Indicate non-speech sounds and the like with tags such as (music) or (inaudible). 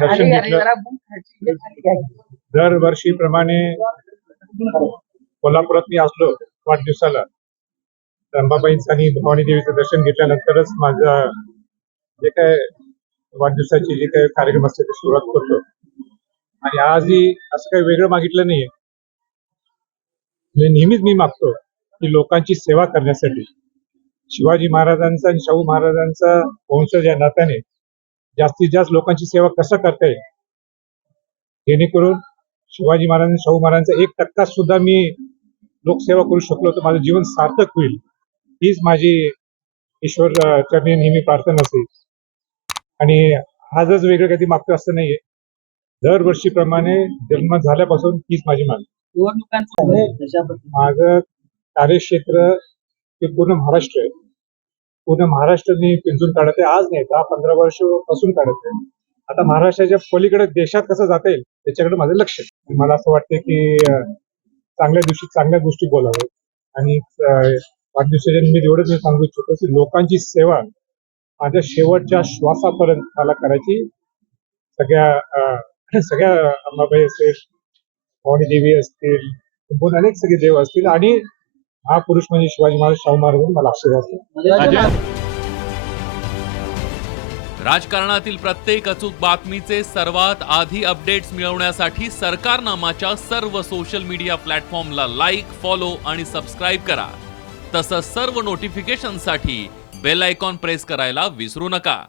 दर्शन घेतलं. दरवर्षीप्रमाणे कोल्हापुरात मी असलो वाढदिवसाला अंबाबाईंचं आणि भवानी देवीचं दर्शन घेतल्यानंतरच माझं जे काय वाढदिवसाची जे काही कार्यक्रम असते ते सुरुवात करतो. आणि आजही असं काही वेगळं मागितलं नाहीये. म्हणजे नेहमीच मी मागतो की लोकांची सेवा करण्यासाठी. शिवाजी महाराजांचा आणि शाहू महाराजांचा वंशज या नात्याने जास्तीत जास्त लोकांची सेवा कसं करता येईल? जेणेकरून शिवाजी महाराज आणि शाहू महाराजांचा एक टक्का सुद्धा मी लोकसेवा करू शकलो तर माझं जीवन सार्थक होईल. हीच माझी ईश्वर चरणी नेहमी प्रार्थना असेल. आणि आजच वेगळं कधी मागतो असं नाहीये. दरवर्षीप्रमाणे जन्म झाल्यापासून हीच माझी मागणी. माझं कार्यक्षेत्र हे पूर्ण महाराष्ट्र आहे. पूर्ण महाराष्ट्र मी पिंजून काढत आहे. आज नाही दहा पंधरा वर्षपासून काढत आहे. आता महाराष्ट्राच्या पलीकडे देशात कसं जाता येईल त्याच्याकडे माझं लक्ष आहे. मला असं वाटतं की चांगल्या दिवशी चांगल्या गोष्टी बोलाव्यात. आणि वाढदिवसाच्या मी एवढंच मी सांगू इच्छितो की लोकांची सेवा माझ्या शेवटच्या श्वासापर्यंत मला करायची. सगळ्या (clears throat) सगळ्या अंबाबाई असेल भवानी देवी असतील संपूर्ण अनेक सगळे देव असतील. आणि हा पुरुष म्हणजे शिवाजी महाराज शाहू महाराज मला आशीर्वाद. राजकारणातील प्रत्येक अचूक बातमीचे सर्वात आधी अपडेट्स मिळवण्यासाठी सरकारनामाच्या सर्व सोशल मीडिया प्लॅटफॉर्मला लाईक फॉलो आणि सबस्क्राईब करा. तसंच सर्व नोटिफिकेशनसाठी बेल आयकॉन प्रेस करायला विसरू नका.